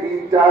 3-4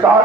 7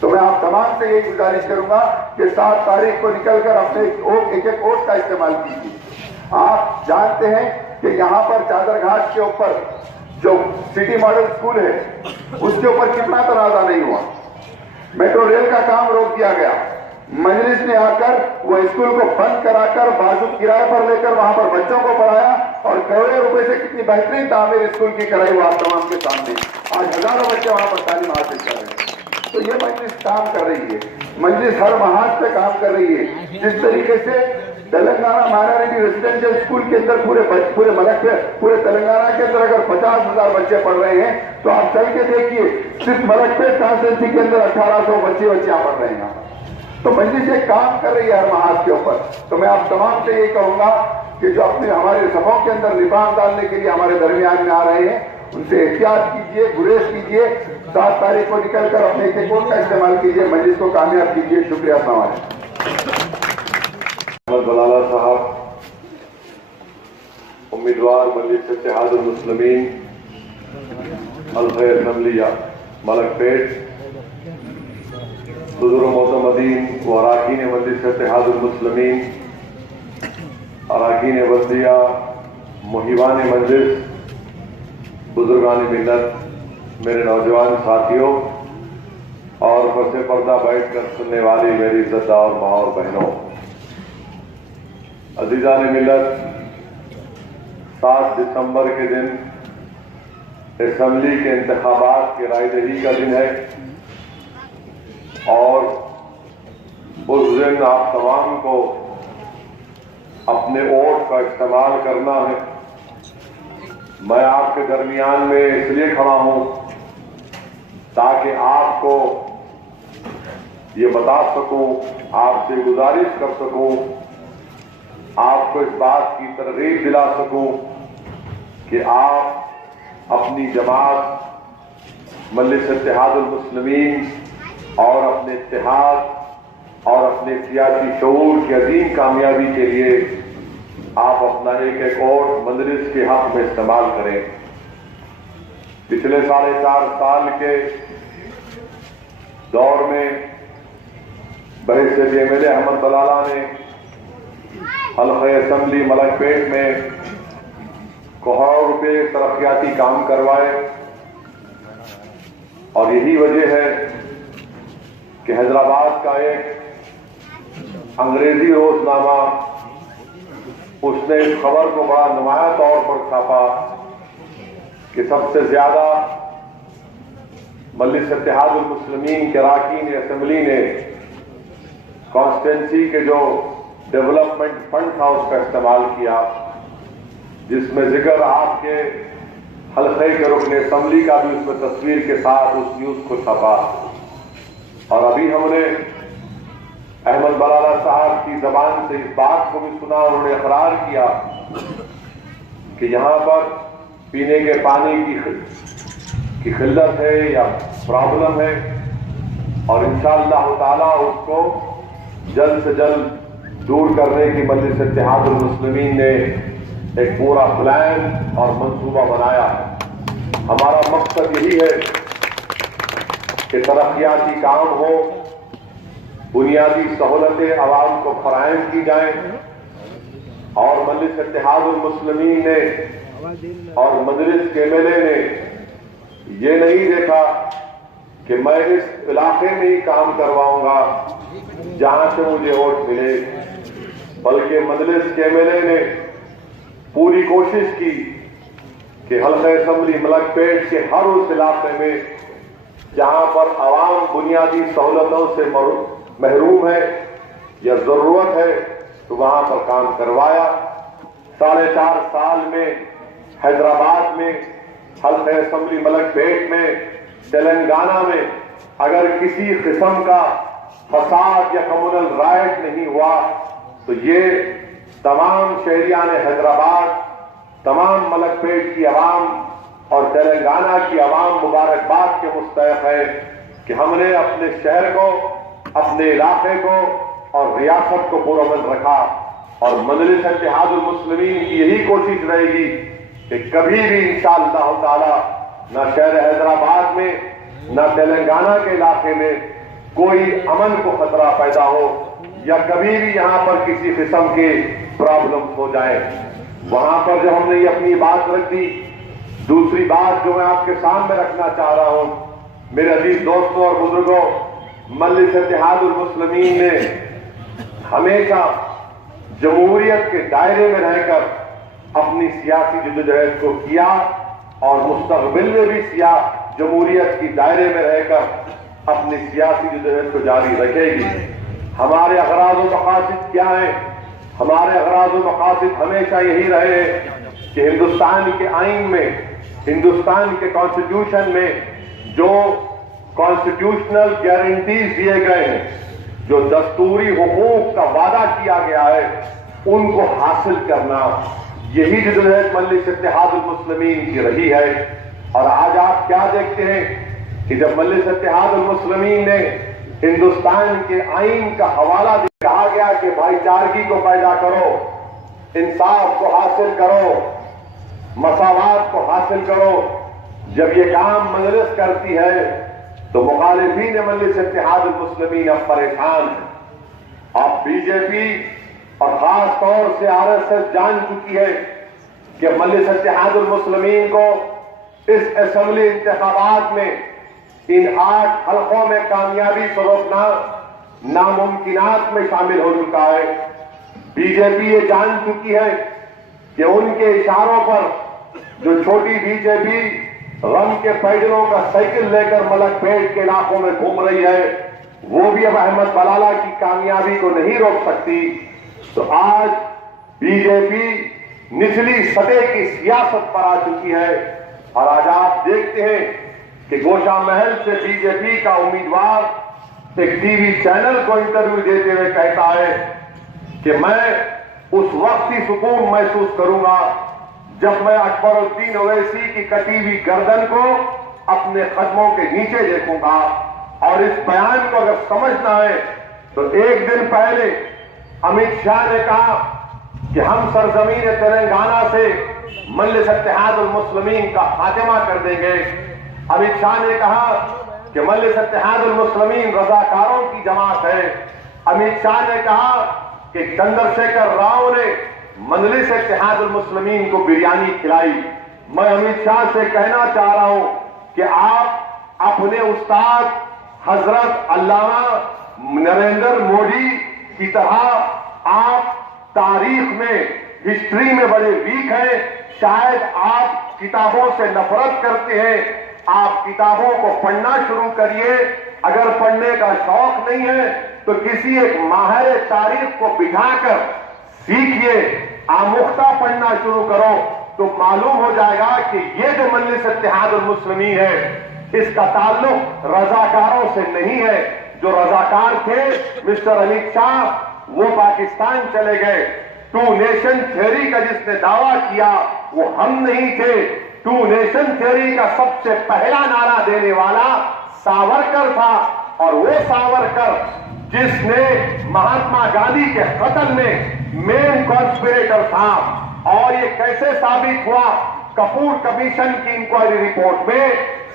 تو میں آپ تمام سے یہ گزارش کروں گا کہ 7 تاریخ کو نکل کر اپنے ایک ایک ووٹ کا استعمال کیجیے۔ آپ جانتے ہیں کہ یہاں پر چادر گھاٹ کے اوپر جو سٹی ماڈل اسکول ہے اس کے اوپر کتنا تنازع نہیں ہوا، میٹرو ریل کا کام روک دیا گیا، مجلس نے آ کر وہ اسکول کو بند کرا کر بازو کرائے پر لے کر وہاں پر بچوں کو پڑھایا اور کروڑوں روپے سے کتنی بہترین تعمیر اسکول کی کرائی وہ آپ تمام کے سامنے۔ آج ہزاروں بچے وہاں پر تعلیم حاصل کر رہے ہیں۔ تو یہ مجلس کام کر رہی ہے، مجلس ہر محاذ پہ کام کر رہی ہے۔ جس طریقے سے تلنگانہ مائنارٹی ریزیڈینشیل اسکول کے اندر پورے ملک پہ پورے تلنگانہ کے اندر اگر 50,000 بچے پڑھ رہے ہیں تو آپ چل کے دیکھیے صرف ملک پہ کانسٹیچوئنسی کے اندر 1800 بچیاں پڑھ رہے ہیں۔ تو مجلس یہ کام کر رہی ہے ہر محاذ کے اوپر۔ تو میں آپ تمام سے یہ کہوں گا کہ جو اپنے ہمارے صفوں کے اندر نظام ڈالنے کے لیے ہمارے درمیان میں آ رہے ہیں ان سے احتیاط کیجیے، گریز کیجیے، 7 تاریخ کو نکل کر اپنے ایک ووٹ کا استعمال کیجیے، مجلس کو کامیاب کیجیے۔ شکریہ، السلام علیکم۔ احمد بلالہ صاحب امیدوار مجلس اتحاد المسلمین حلقہ اسمبلی ملک پیٹ، حضور معتمدین و اراکین مجلس اتحاد المسلمین، اراکین بلدیہ، محبان مجلس، بزرگان ملت، میرے نوجوان ساتھیوں اور پس پردہ بیٹھ کر سننے والی میری عزتدار ماں اور بہنوں، عزیزان ملت، 7 دسمبر کے دن اسمبلی کے انتخابات کی رائے دہی کا دن ہے اور اس دن آپ تمام کو اپنے ووٹ کا استعمال کرنا ہے۔ میں آپ کے درمیان میں اس لیے کھڑا ہوں تاکہ آپ کو یہ بتا سکوں، آپ سے گزارش کر سکوں، آپ کو اس بات کی ترغیب دلا سکوں کہ آپ اپنی جماعت مجلس اتحاد المسلمین اور اپنے اتحاد اور اپنے سیاسی شعور کی عظیم کامیابی کے لیے آپ اپنا ایک ایک ووٹ مجلس کے حق میں استعمال کریں۔ پچھلے 4.5 سال کے دور میں بحیثیت ایم ایل اے احمد بلالہ نے حلقہ اسمبلی ملک پیٹ میں کروڑوں روپے ترقیاتی کام کروائے اور یہی وجہ ہے کہ حیدرآباد کا ایک انگریزی روزنامہ اس نے اس خبر کو بڑا نمایاں طور پر چھاپا کہ سب سے زیادہ مجلس اتحاد المسلمین کے اراکین اسمبلی نے کانسٹیٹوئنسی کے جو ڈیولپمنٹ فنڈ تھا اس کا استعمال کیا، جس میں ذکر آپ کے حلقے کے رکن اسمبلی کا بھی اس میں تصویر کے ساتھ اس نیوز کو چھپا۔ اور ابھی ہم نے احمد بلالہ صاحب کی زبان سے اس بات کو بھی سنا، انہوں نے اقرار کیا کہ یہاں پر پینے کے پانی کی قلت ہے یا پرابلم ہے اور انشاءاللہ تعالی اس کو جلد سے جلد دور کرنے کی مجلس اتحاد المسلمین نے ایک پورا پلان اور منصوبہ بنایا ہے۔ ہمارا مقصد یہی ہے کہ ترقیاتی کام ہو، بنیادی سہولتیں عوام کو فراہم کی جائیں اور مجلس اتحاد المسلمین نے اور مجلس کے ایم ایل اے نے یہ نہیں دیکھا کہ میں اس علاقے میں ہی کام کرواؤں گا جہاں سے مجھے ووٹ ملے، بلکہ مجلس کے ایم ایل اے نے پوری کوشش کی کہ حلقہ اسمبلی ملک پیٹ کے ہر اس علاقے میں جہاں پر عوام بنیادی سہولتوں سے محروم ہے یا ضرورت ہے تو وہاں پر کام کروایا۔ 4.5 سال میں حیدرآباد میں، حلقہ اسمبلی ملک پیٹ میں، تلنگانہ میں اگر کسی قسم کا فساد یا کمیونل رائٹ نہیں ہوا تو یہ تمام شہریان حیدرآباد، تمام ملک پیٹ کی عوام اور تلنگانہ کی عوام مبارکباد کے مستحق ہے کہ ہم نے اپنے شہر کو، اپنے علاقے کو اور ریاست کو پرامن رکھا۔ اور مجلس اتحاد المسلمین کی یہی کوشش رہے گی کہ کبھی بھی انشاءاللہ تعالی نہ شہر حیدرآباد میں نہ تلنگانہ کے علاقے میں کوئی امن کو خطرہ پیدا ہو یا کبھی بھی یہاں پر کسی قسم کے پرابلم ہو جائے. وہاں پر جب ہم نے یہ اپنی بات رکھ دی، دوسری بات جو میں آپ کے سامنے رکھنا چاہ رہا ہوں، میرے عزیز دوستوں اور بزرگوں، مجلس اتحاد المسلمین نے ہمیشہ جمہوریت کے دائرے میں رہ کر اپنی سیاسی جدوجہد کو کیا اور مستقبل میں بھی جمہوریت کی دائرے میں رہ کر اپنی سیاسی جدوجہد کو جاری رکھے گی. ہمارے اغراض و مقاصد کیا ہیں؟ ہمارے اغراض و مقاصد ہمیشہ یہی رہے کہ ہندوستان کے آئین میں، ہندوستان کے کانسٹیٹیوشن میں جو کانسٹیٹیوشنل گارنٹیز دیے گئے ہیں، جو دستوری حقوق کا وعدہ کیا گیا ہے، ان کو حاصل کرنا، یہی جدوجہد مجلس اتحاد المسلمین کی رہی ہے. اور آج آپ کیا دیکھتے ہیں کہ جب مجلس اتحاد المسلمین نے ہندوستان کے آئین کا حوالہ کہا گیا کہ بھائی چارگی کو پیدا کرو، انصاف کو حاصل کرو، مساوات کو حاصل کرو، جب یہ کام مجلس کرتی ہے تو مخالفین مجلس اتحاد المسلمین اب پریشان ہیں. اب بی جے پی اور خاص طور سے آر ایس ایس جان چکی ہے کہ مجلس اتحاد المسلمین کو اس اسمبلی انتخابات میں ان 8 حلقوں میں کامیابی سے روکنا ناممکنات میں شامل ہو چکا ہے. بی جے پی یہ جان چکی ہے کہ ان کے اشاروں پر جو چھوٹی بی جے پی غم کے پیدلوں کا سائیکل لے کر ملک پیٹ کے علاقوں میں گھوم رہی ہے، وہ بھی اب احمد بلالہ کی کامیابی کو نہیں روک سکتی. تو آج بی جے پی نچلی سطح کی سیاست پر آ چکی ہے. اور آج آپ دیکھتے ہیں کہ گوشہ محل سے بی جے پی کا امیدوار ایک ٹی وی چینل کو انٹرویو دیتے ہوئے کہتا ہے کہ میں اس وقت ہی سکون محسوس کروں گا جب میں اکبر الدین اویسی کی کٹی ہوئی گردن کو اپنے قدموں کے نیچے دیکھوں گا. اور اس بیان کو اگر سمجھنا ہے تو ایک دن پہلے امت شاہ نے کہا کہ ہم سرزمین تلنگانہ سے مجلس اتحاد المسلمین کا خاتمہ کر دیں گے. امت شاہ نے کہا کہ مجلس اتحاد المسلمین رضاکاروں کی جماعت ہے. امت شاہ نے کہا کہ چندر شیکھر راؤ نے مجلس اتحاد المسلمین کو بریانی کھلائی. میں امت شاہ سے کہنا چاہ رہا ہوں کہ آپ اپنے استاد حضرت علامہ نریندر مودی کی طرح آپ تاریخ میں، ہسٹری میں بڑے ویک ہیں. شاید آپ کتابوں سے نفرت کرتے ہیں. آپ کتابوں کو پڑھنا شروع کریے. اگر پڑھنے کا شوق نہیں ہے تو کسی ایک ماہر تاریخ کو بٹھا کر سیکھیے، آموختہ پڑھنا شروع کرو تو معلوم ہو جائے گا کہ یہ جو مجلس اتحاد المسلمین ہے اس کا تعلق رضاکاروں سے نہیں ہے. جو رضاکار تھے مسٹر امت شاہ وہ پاکستان چلے گئے. 2 نیشن تھیوری کا جس نے دعویٰ کیا وہ ہم نہیں تھے. 2 نیشن تھیوری کا سب سے پہلا نعرہ دینے والا ساورکر تھا. اور وہ ساورکر جس نے مہاتما گاندھی کے قتل میں مین کانسپریٹر تھا. اور یہ کیسے ثابت ہوا؟ کپور کمیشن کی انکوائری رپورٹ میں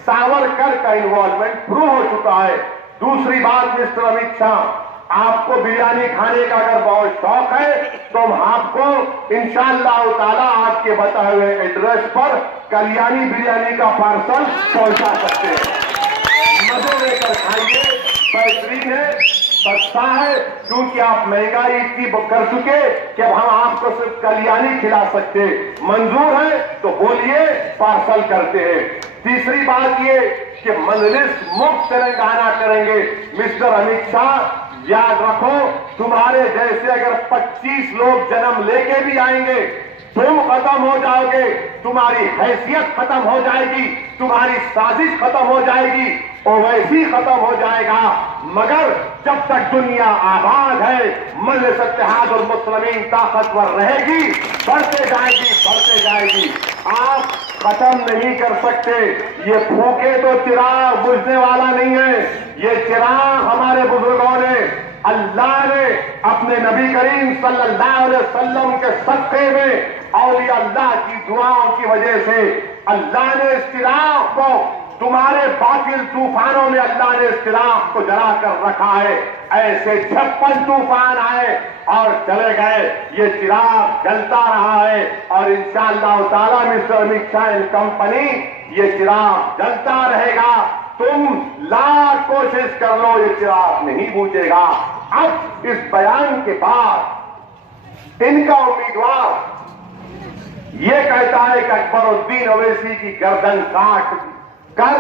ساورکر کا انوالومنٹ پروو ہو چکا ہے. دوسری بات مسٹر امت شاہ، آپ کو بریانی کھانے کا اگر بہت شوق ہے تو ہم آپ کو انشاءاللہ تعالی آپ کے بتائے ہوئے ایڈریس پر کلیانی بریانی کا پارسل پہنچا سکتے ہیں. مزے لے کر کھائیے، بہترین ہے، سستا ہے، کیونکہ آپ مہنگائی اتنی کر چکے کہ اب ہم آپ کو صرف کلیانی کھلا سکتے. منظور ہے تو بولیے، پارسل کرتے ہیں. تیسری بات یہ کہ مجلس مفت تلنگانہ کریں گے. مسٹر امت شاہ یاد رکھو، تمہارے جیسے اگر 25 لوگ جنم لے کے بھی آئیں گے تم ختم ہو جاؤ گے، تمہاری حیثیت ختم ہو جائے گی، تمہاری سازش ختم ہو جائے گی، اویسی ختم ہو جائے گا. مگر جب تک دنیا آباد ہے مجلس اتحاد المسلمین طاقتور رہے گی، بڑھتے جائے گی، بڑھتے جائے گی. آپ ختم نہیں کر سکتے. یہ پھونکے تو چراغ بجھنے والا نہیں ہے. یہ چراغ ہمارے بزرگوں نے، اللہ نے اپنے نبی کریم صلی اللہ علیہ وسلم کے صدقے میں اولیاء اللہ کی دعاؤں کی وجہ سے اللہ نے اس چراغ کو تمہارے باطل طوفانوں میں اللہ نے چراغ کو جلا کر رکھا ہے. ایسے 56 طوفان آئے اور چلے گئے, یہ چراغ جلتا رہا ہے, اور انشاءاللہ تعالی mister Amit Shah and company یہ چراغ جلتا رہے گا. تم لاکھ کوشش کر لو, یہ چراغ نہیں بجھے گا. اب اس بیان کے بعد ان کا امیدوار یہ کہتا ہے کہ اکبر الدین اویسی کی گردن کاٹ کر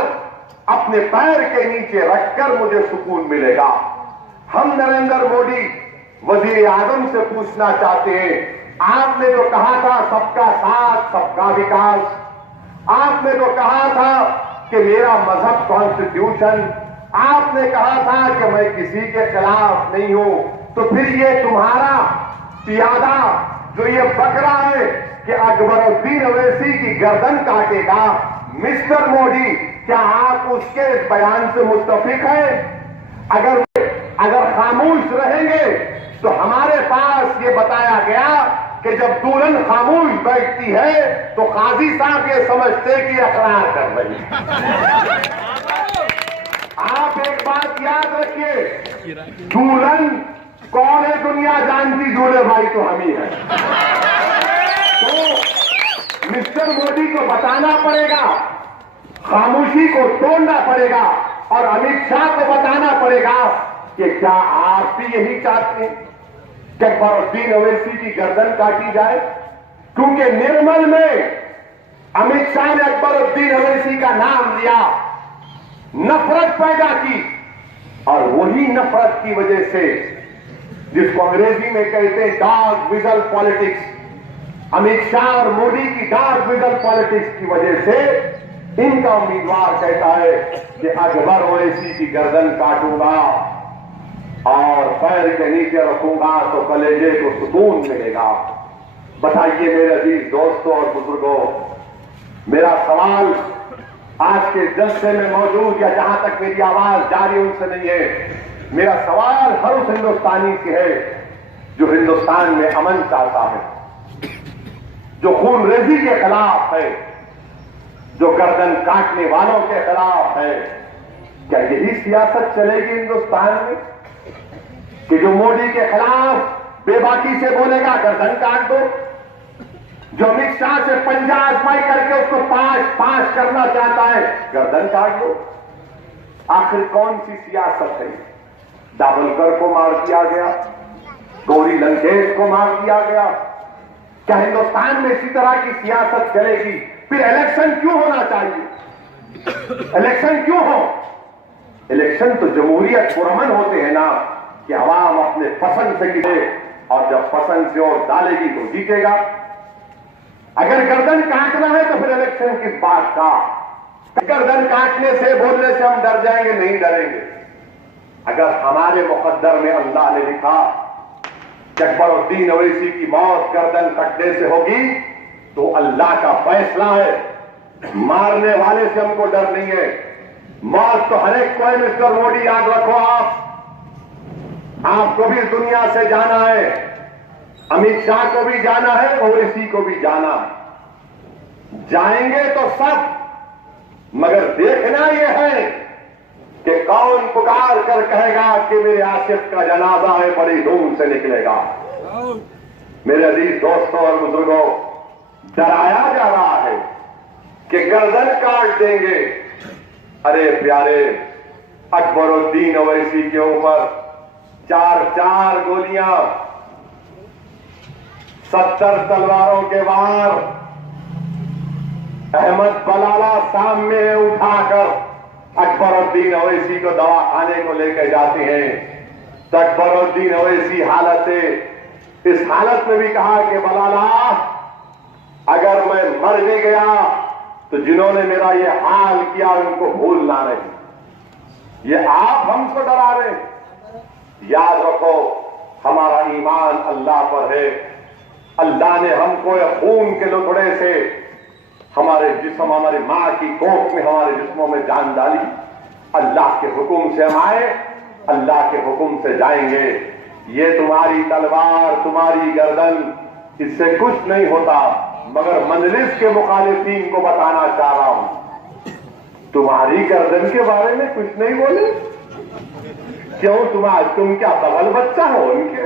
اپنے پیر کے نیچے رکھ کر مجھے سکون ملے گا. ہم نریندر مودی وزیر اعظم سے پوچھنا چاہتے ہیں, آپ نے جو کہا تھا سب کا ساتھ سب کا وکاس, آپ نے جو کہا تھا کہ میرا مذہب کانسٹیٹیوشن, آپ نے کہا تھا کہ میں کسی کے خلاف نہیں ہوں, تو پھر یہ تمہارا پیادہ جو یہ بکرا ہے کہ اکبر الدین اویسی کی گردن کاٹے گا, مسٹر مودی کیا آپ اس کے اس بیان سے متفق ہیں؟ اگر خاموش رہیں گے تو ہمارے پاس یہ بتایا گیا کہ جب دلہن خاموش بیٹھتی ہے تو قاضی صاحب یہ سمجھتے کہ یہ اقرار کر رہی ہے. آپ ایک بات یاد رکھیے, دلہن کون ہے دنیا جانتی, دولہے بھائی تو ہم ہی ہیں. تو مسٹر مودی کو بتانا پڑے گا, خاموشی کو توڑنا پڑے گا, اور امت شاہ کو بتانا پڑے گا کہ کیا آپ بھی یہی چاہتے ہیں کہ اکبر الدین اویسی کی گردن کاٹی جائے؟ کیونکہ نرمل میں امت شاہ نے اکبر الدین اویسی کا نام لیا, نفرت پیدا کی, اور وہی نفرت کی وجہ سے جس کو انگریزی میں کہتے ہیں dark vision politics, Amit Shah اور مودی کی ڈارک ویژن پالیٹکس کی وجہ سے ان کا امیدوار کہتا ہے کہ اکبر اویسی کی گردن کاٹوں گا اور پیر کے نیچے رکھوں گا تو کلیجے کو سکون ملے گا. بتائیے میرے عزیز دوستوں اور بزرگوں, میرا سوال آج کے جلسے میں موجود یا جہاں تک میری آواز جاری ان سے نہیں ہے, میرا سوال ہر اس ہندوستانی سے ہے جو ہندوستان میں امن چاہتا ہے, جو خون ریزی کے خلاف ہے, جو گردن کاٹنے والوں کے خلاف ہے. کیا یہی سیاست چلے گی ہندوستان میں کہ جو مودی کے خلاف بے باکی سے بولے گا گردن کاٹ دو, جو امت شاہ سے پنجہ آزمائی کر کے اس کو پاس کرنا چاہتا ہے گردن کاٹ دو؟ آخر کون سی سیاست ہے؟ داولکر کو مار دیا گیا, گوری لنکیش کو مار دیا گیا. کیا ہندوستان میں اسی طرح کی سیاست چلے گی؟ پھر الیکشن کیوں ہونا چاہیے؟ الیکشن کیوں ہو؟ الیکشن تو جمہوریت پرامن ہوتے ہیں نا, کہ عوام اپنے پسند سے کسے, اور جب پسند سے اور ڈالے گی تو جیتے گا. اگر گردن کاٹنا ہے تو پھر الیکشن کس بات کا؟ گردن کاٹنے سے بولنے سے ہم ڈر جائیں گے؟ نہیں ڈریں گے. اگر ہمارے مقدر میں اللہ نے لکھا کہ اکبر الدین اویسی کی موت گردن کٹنے سے ہوگی تو اللہ کا فیصلہ ہے, مارنے والے سے ہم کو ڈر نہیں ہے. موت تو ہر ایک کو ہے مسٹر مودی, یاد رکھو. آپ کو بھی اس دنیا سے جانا ہے, امت شاہ کو بھی جانا ہے, اویسی کو بھی جانا ہے. جائیں گے تو سب, مگر دیکھنا یہ ہے کہ کون پکار کر کہے گا کہ میرے عاشق کا جنازہ ہے بڑی دھوم سے نکلے گا. میرے عزیز دوستوں اور بزرگوں, ڈرایا جا رہا ہے کہ گردن کاٹ دیں گے. ارے پیارے, اکبر الدین اویسی کے اوپر 4 گولیاں, 70 تلواروں کے وار, احمد بلالہ سامنے اٹھا کر اکبر الدین اویسی کو دوا خانے کو لے کے جاتے ہیں. تو اکبر الدین اویسی اس حالت میں بھی کہا کہ بلالہ اگر میں مر بھی گیا تو جنہوں نے میرا یہ حال کیا ان کو بھولنا نہیں. یہ آپ ہم کو ڈرا رہے ہیں. یاد رکھو ہمارا ایمان اللہ پر ہے. اللہ نے ہم کو خون کے لتڑے سے ہمارے جسم, ہماری ماں کی کوکھ میں ہمارے جسموں میں جان ڈالی. اللہ کے حکم سے ہم آئے, اللہ کے حکم سے جائیں گے. یہ تمہاری تلوار, تمہاری گردن, اس سے کچھ نہیں ہوتا. مگر مجلس کے مخالفین کو بتانا چاہ رہا ہوں تمہاری گردن کے بارے میں کچھ نہیں بولے؟ کیوں تم کیا بغل بچہ ہو ان کے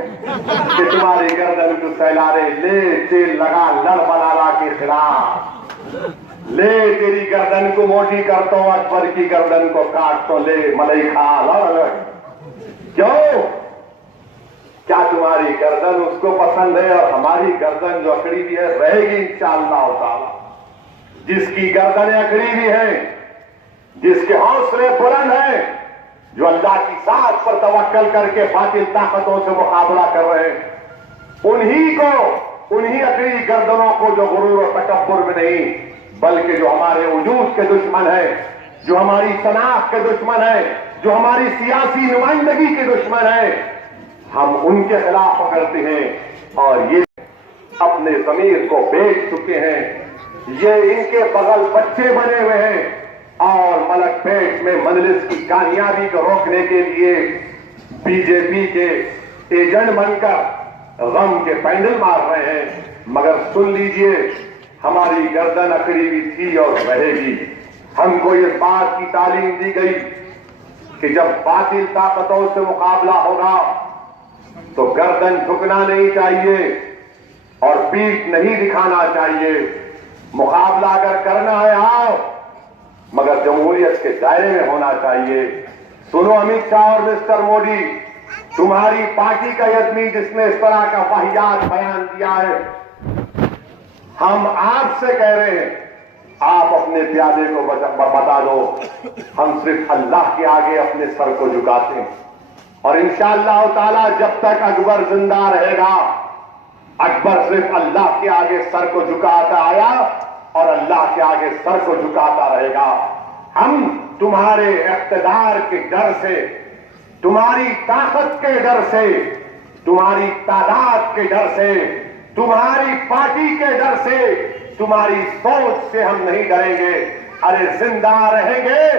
کہ تمہاری گردن کو سیلارے لے تیل لگا لڑ بلالا کے خلاف، لے تیری گردن کو موٹی کرتا ہوں، اکبر کی گردن کو کاٹ تو لے ملئی کھا لڑ۔ کیوں؟ کیا تمہاری گردن اس کو پسند ہے؟ اور ہماری گردن جو اکڑی بھی ہے رہے گی انشاءاللہ تعالی۔ جس کی گردنیں اکڑی بھی ہیں، جس کے حوصلے بلند ہیں، جو اللہ کی ذات پر توکل کر کے باطل طاقتوں سے مقابلہ کر رہے ہیں، انہی اکڑی گردنوں کو جو غرور و تکبر میں نہیں بلکہ جو ہمارے وجود کے دشمن ہیں، جو ہماری شناخت کے دشمن ہیں، جو ہماری سیاسی نمائندگی کے دشمن ہیں، ہم ان کے خلاف پکڑتے ہیں اور یہ اپنے ضمیر کو بیچ چکے ہیں، یہ ان کے بغل بچے بنے ہوئے ہیں اور ملک پیٹ میں مجلس کی کامیابی کو روکنے کے لیے بی جے پی کے ایجنٹ بن کر غم کے پینڈل مار رہے ہیں۔ مگر سن لیجئے، ہماری گردن اکڑی بھی تھی اور رہے گی۔ ہم کو اس بات کی تعلیم دی گئی کہ جب باطل طاقتوں سے مقابلہ ہوگا تو گردن جھکنا نہیں چاہیے اور پیٹھ نہیں دکھانا چاہیے۔ مقابلہ اگر کرنا ہے آؤ، مگر جمہوریت کے دائرے میں ہونا چاہیے۔ سنو امت شاہ اور مسٹر مودی، تمہاری پارٹی کا آدمی جس نے اس طرح کا واہیات بیان دیا ہے، ہم آپ سے کہہ رہے ہیں آپ اپنے پیادے کو بتا دو، ہم صرف اللہ کے آگے اپنے سر کو جھکاتے ہیں اور انشاءاللہ تعالی جب تک اکبر زندہ رہے گا، اکبر صرف اللہ کے آگے سر کو جھکاتا آیا اور اللہ کے آگے سر کو جھکاتا رہے گا۔ ہم تمہارے اقتدار کے ڈر سے، تمہاری طاقت کے ڈر سے، تمہاری تعداد کے ڈر سے، تمہاری پارٹی کے ڈر سے، تمہاری سوچ سے ہم نہیں ڈریں گے۔ ارے زندہ رہیں گے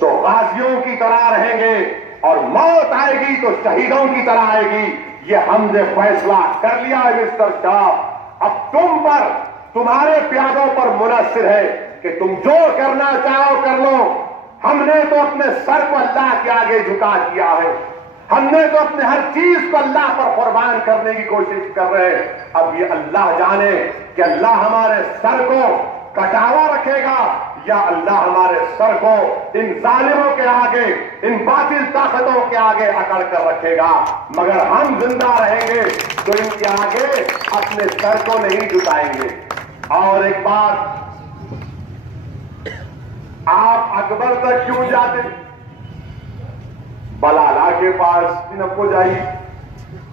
تو غازیوں کی طرح رہیں گے اور موت آئے گی تو شہیدوں کی طرح آئے گی۔ یہ ہم نے فیصلہ کر لیا ہے مسٹر شاہ، اب تم پر، تمہارے پیادوں پر منحصر ہے کہ تم جو کرنا چاہو کر لو۔ ہم نے تو اپنے سر کو اللہ کے آگے جھکا دیا ہے، ہم نے تو اپنے ہر چیز کو اللہ پر قربان کرنے کی کوشش کر رہے ہیں۔ اب یہ اللہ جانے کہ اللہ ہمارے سر کو کٹاوا رکھے گا یا اللہ ہمارے سر کو ان ظالموں کے آگے، ان باطل طاقتوں کے آگے اکڑ کر رکھے گا۔ مگر ہم زندہ رہیں گے تو ان کے آگے اپنے سر کو نہیں جھکائیں گے۔ اور ایک بات، آپ اکبر تک کیوں جاتے؟ بلالا کے پاس نہ کو جائیے،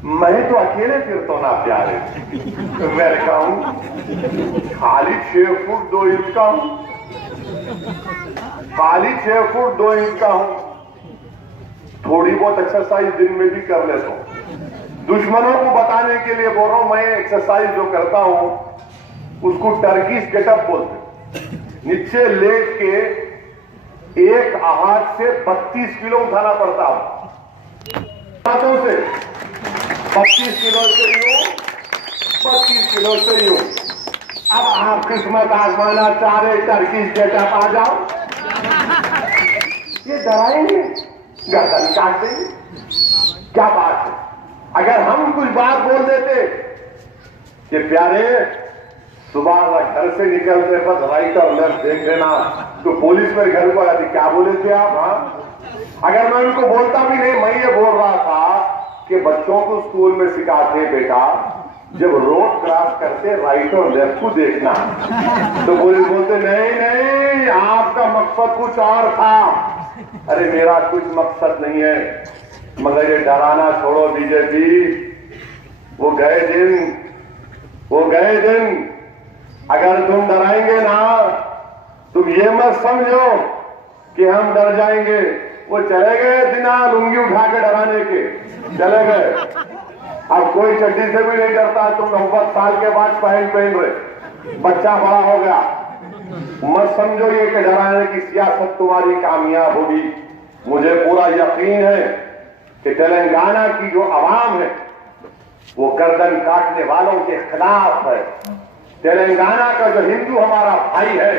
میں تو اکیلے پھرتا ہوں نا پیارے، میں کا ہوں، خالی 6 فٹ 2 انچ کا ہوں، خالی 6 فٹ 2 انچ کا ہوں، تھوڑی بہت ایکسرسائز دن میں بھی کر لیتا ہوں۔ دشمنوں کو بتانے کے لیے بول رہا ہوں، میں ایکسرسائز جو کرتا ہوں اس کو ٹرکیش گیٹ اپ بولتے ہیں۔ نیچے لیٹ کے ایک ہاتھ سے 32 کلو اٹھانا پڑتا ہے، ہاتھوں سے 32 کلو سے یوں، 25 کلو سے یوں۔ اب آپ قسمت آزمانا چاہ رہے ٹرکیش گیٹ اپ آ جاؤ، یہ ڈرائیں گے، گردن کاٹ دیں گے، کیا بات ہے؟ اگر ہم کچھ بات بول دیتے کہ پیارے صبح گھر سے نکلتے بس رائٹ اور لیفٹ دیکھ لینا، تو پولیس میرے گھر کو آتی، کیا بولے تھے آپ؟ ہاں، اگر میں ان کو بولتا بھی نہیں، میں یہ بول رہا تھا کہ بچوں کو اسکول میں سکھاتے بیٹا جب روڈ کراس کرتے رائٹ اور لیفٹ کو دیکھنا، تو پولیس بولتے نہیں آپ کا مقصد کچھ اور تھا۔ ارے میرا کچھ مقصد نہیں ہے، مگر یہ ڈرانا چھوڑو بی جے پی، وہ گئے دن، اگر تم ڈرائیں گے نا، تم یہ مت سمجھو کہ ہم ڈر جائیں گے۔ وہ چلے گئے دن لنگی اٹھا کے ڈرانے کے، چلے گئے۔ اب کوئی چڈی سے بھی نہیں ڈرتا، تم 90 سال کے بعد پہن رہے، بچہ بڑا ہو گیا، مت سمجھو یہ کہ ڈرانے کی سیاست تمہاری کامیاب ہوگی۔ مجھے پورا یقین ہے کہ تلنگانہ کی جو عوام ہے وہ گردن کاٹنے والوں کے خلاف ہے۔ تلنگانہ کا جو ہندو ہمارا بھائی ہے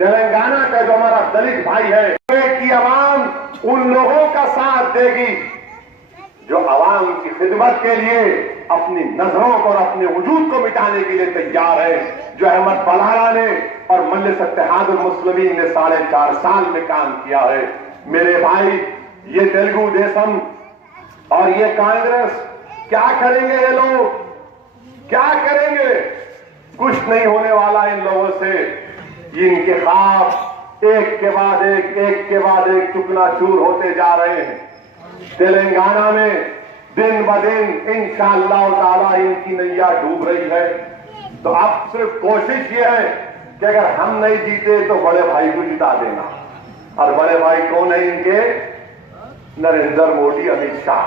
تلنگانہ کا جو ہمارا دلت بھائی ہے کی عوام ان لوگوں کا ساتھ دے گی جو عوام کی خدمت کے لیے اپنی نظروں کو اور اپنے وجود کو مٹانے کے لیے تیار ہے، جو احمد بلالا نے اور مجلس اتحاد المسلمین نے 4.5 سال میں کام کیا ہے۔ میرے بھائی، یہ تیلگو دیسم اور یہ کانگریس کیا کریں گے؟ یہ لوگ کیا کریں گے؟ کچھ نہیں ہونے والا ان لوگوں سے۔ ان کے خواب ایک کے بعد ایک چکنا چور ہوتے جا رہے ہیں۔ تلنگانہ میں دن بدن انشاءاللہ تعالی ان کی نیا ڈوب رہی ہے۔ تو اب صرف کوشش یہ ہے کہ اگر ہم نہیں جیتے تو بڑے بھائی کو جتا دینا، اور بڑے بھائی کون ہیں ان کے؟ نریندر مودی، امت شاہ۔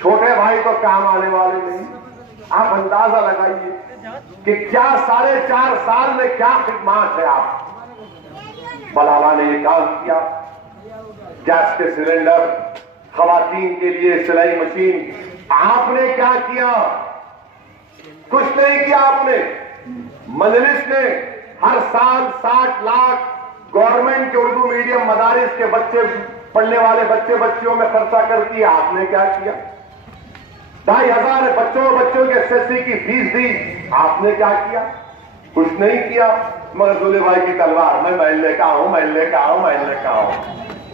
چھوٹے بھائی تو کام آنے والے نہیں۔ آپ اندازہ لگائیے کہ کیا 4.5 سال میں کیا خدمات ہے۔ آپ بلالا نے یہ کام کیا، گیس کے سلنڈر، خواتین کے لیے سلائی مشین۔ آپ نے کیا کیا؟ کچھ نہیں کیا آپ نے۔ مجلس نے ہر سال 60 لاکھ گورنمنٹ کے اردو میڈیم مدارس کے بچے پڑھنے والے بچیوں میں خرچہ کرتی ہے۔ آپ نے کیا کیا؟ 2,500 بچوں کے SSC کی فیس دی۔ آپ نے کیا کیا؟ کچھ نہیں کیا، مگر دولے بھائی کی تلوار، میں محلے کا ہوں، محلے کا ہوں، محلے کا ہوں۔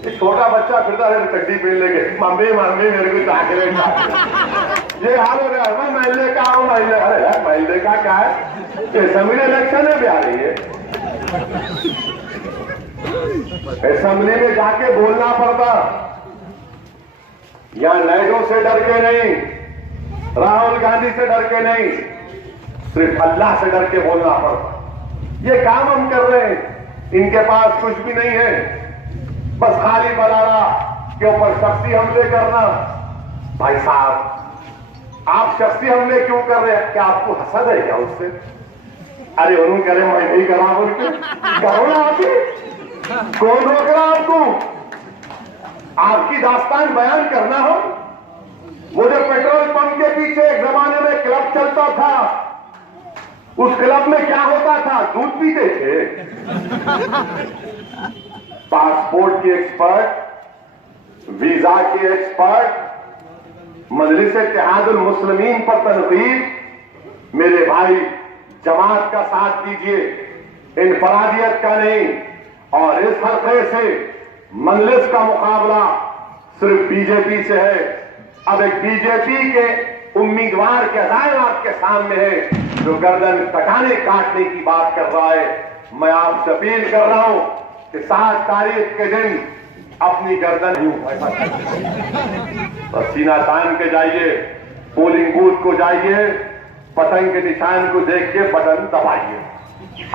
ایک چھوٹا بچہ پھرتا ہے چڈی پہن لے کے، ممی ممی میرے کو چاکلیٹ۔ یہ حال ہو گیا، میں محلے کا ہوں، محلے۔ ارے یار محلے کا کیا ہے؟ اسمبلی الیکشن میں بھی آ رہی ہے، اسمبلی میں جا کے بولنا پڑتا۔ یہاں نائیڈو سے ڈر کے نہیں، راہل گاندھی سے ڈر کے نہیں، صرف اللہ سے ڈر کے بولنا پڑتا۔ یہ کام ہم کر رہے ہیں۔ ان کے پاس کچھ بھی نہیں ہے، بس خالی بلالا کے اوپر شخصی حملے کرنا۔ بھائی صاحب، آپ شخصی حملے کیوں کر رہے ہیں؟ کیا آپ کو حسد ہے کیا اس سے؟ ارے انہوں کہہ رہے میں نہیں کرا، بول کے کرو نا آپ ہی۔ کون روک رہا آپ کو؟ آپ کی داستان بیان کرنا ہو۔ مجھے پیٹرول پمپ کے پیچھے ایک زمانے میں کلب چلتا تھا، اس کلب میں کیا ہوتا تھا؟ دودھ پیتے تھے۔ پاسپورٹ کی ایکسپرٹ، ویزا کی ایکسپرٹ، مجلس اتحاد المسلمین پر تنقید۔ میرے بھائی، جماعت کا ساتھ دیجئے، انفرادیت کا نہیں۔ اور اس حلقے سے مجلس کا مقابلہ صرف بی جے پی سے ہے۔ اب ایک بی جے پی کے امیدوار کے عزائم آپ کے سامنے ہے، جو گردن کاٹنے کی بات کر رہا ہے۔ میں آپ سے اپیل کر رہا ہوں کہ 7 تاریخ کے دن اپنی گردن سینہ تان کے جائیے، پولنگ بوتھ کو جائیے، پتنگ کے نشان کو دیکھ کے بٹن دبائیے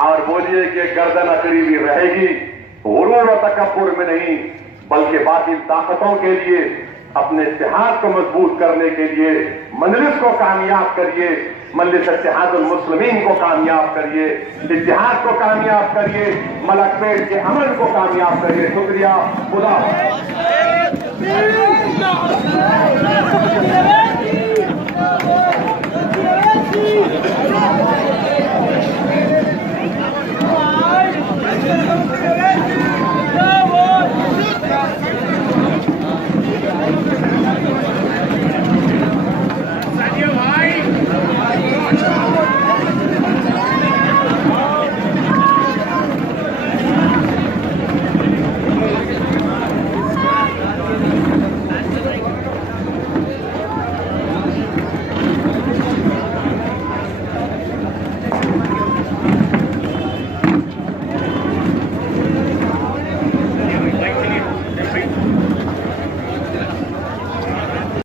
اور بولیے کہ گردن اکڑی بھی رہے گی، غرور و تکبر میں نہیں، بلکہ باطل طاقتوں کے لیے، اپنے اتحاد کو مضبوط کرنے کے لیے مجلس کو کامیاب کریے، مجلس اتحاد المسلمین کو کامیاب کریے، اتحاد کو کامیاب کریے، ملک پیٹ کے امن کو کامیاب کریے۔ شکریہ، خدا حافظ۔